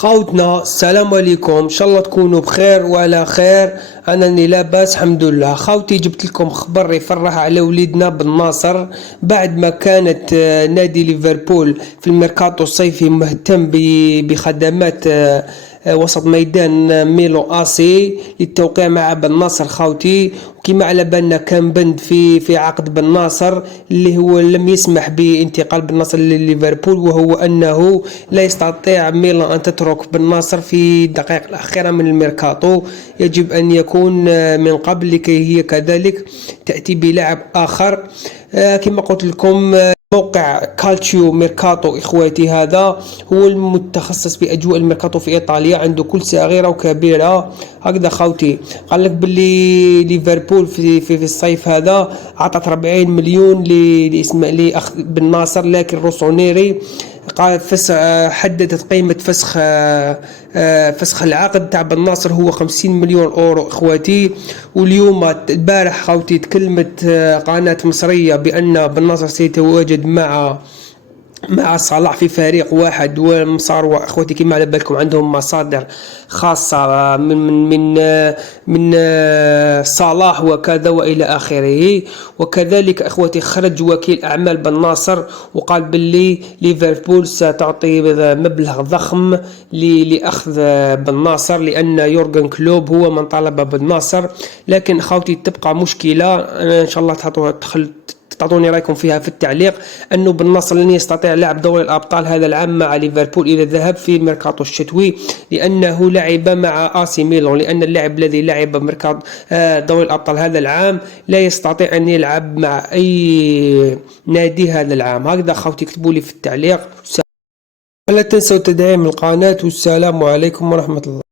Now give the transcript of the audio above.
خوتنا السلام عليكم، ان شاء الله تكونوا بخير وعلى خير. انا راني لاباس الحمد لله. خوتي جبت لكم خبر يفرح على وليدنا بالناصر بعد ما كانت نادي ليفربول في الميركاتو الصيفي مهتم بخدمات وسط ميدان ميلو اسي للتوقيع مع بن ناصر. خوتي وكما على بالنا كان بند في عقد بن ناصر اللي هو لم يسمح بانتقال بن ناصر لليفربول، وهو انه لا يستطيع ميلان ان تترك بن ناصر في الدقائق الاخيره من الميركاتو، يجب ان يكون من قبل لكي هي كذلك تاتي بلاعب اخر. كما قلت لكم موقع كالتشيو ميركاتو اخواتي هذا هو المتخصص باجواء الميركاتو في ايطاليا، عنده كل صغيره وكبيره. هكذا خوتي قال لك باللي ليفربول في الصيف هذا عطت 40 مليون لاخذ بن ناصر، لكن روسونيري قال حددت قيمة فسخ العقد تاع بن ناصر هو 50 مليون اورو اخواتي. واليوم البارح خوتي تكلمت قناة مصرية بان بن ناصر سيتواجد مع صلاح في فريق واحد، ومصار اخوتي كما على بالكم عندهم مصادر خاصة من صلاح وكذا والى اخره. وكذلك اخوتي خرج وكيل اعمال بن ناصر وقال باللي ليفربول ستعطي مبلغ ضخم لاخذ بن ناصر، لان يورغن كلوب هو من طلب بن ناصر. لكن اخوتي تبقى مشكلة ان شاء الله تعطوني رايكم فيها في التعليق، انه بن ناصر لن يستطيع لعب دوري الابطال هذا العام مع ليفربول اذا ذهب في الميركاتو الشتوي، لانه لعب مع اسي ميلان، لان اللاعب الذي لعب ميركاتو دوري الابطال هذا العام لا يستطيع ان يلعب مع اي نادي هذا العام. هكذا خوتي اكتبوا لي في التعليق، ولا تنسوا تدعيم القناه، والسلام عليكم ورحمه الله.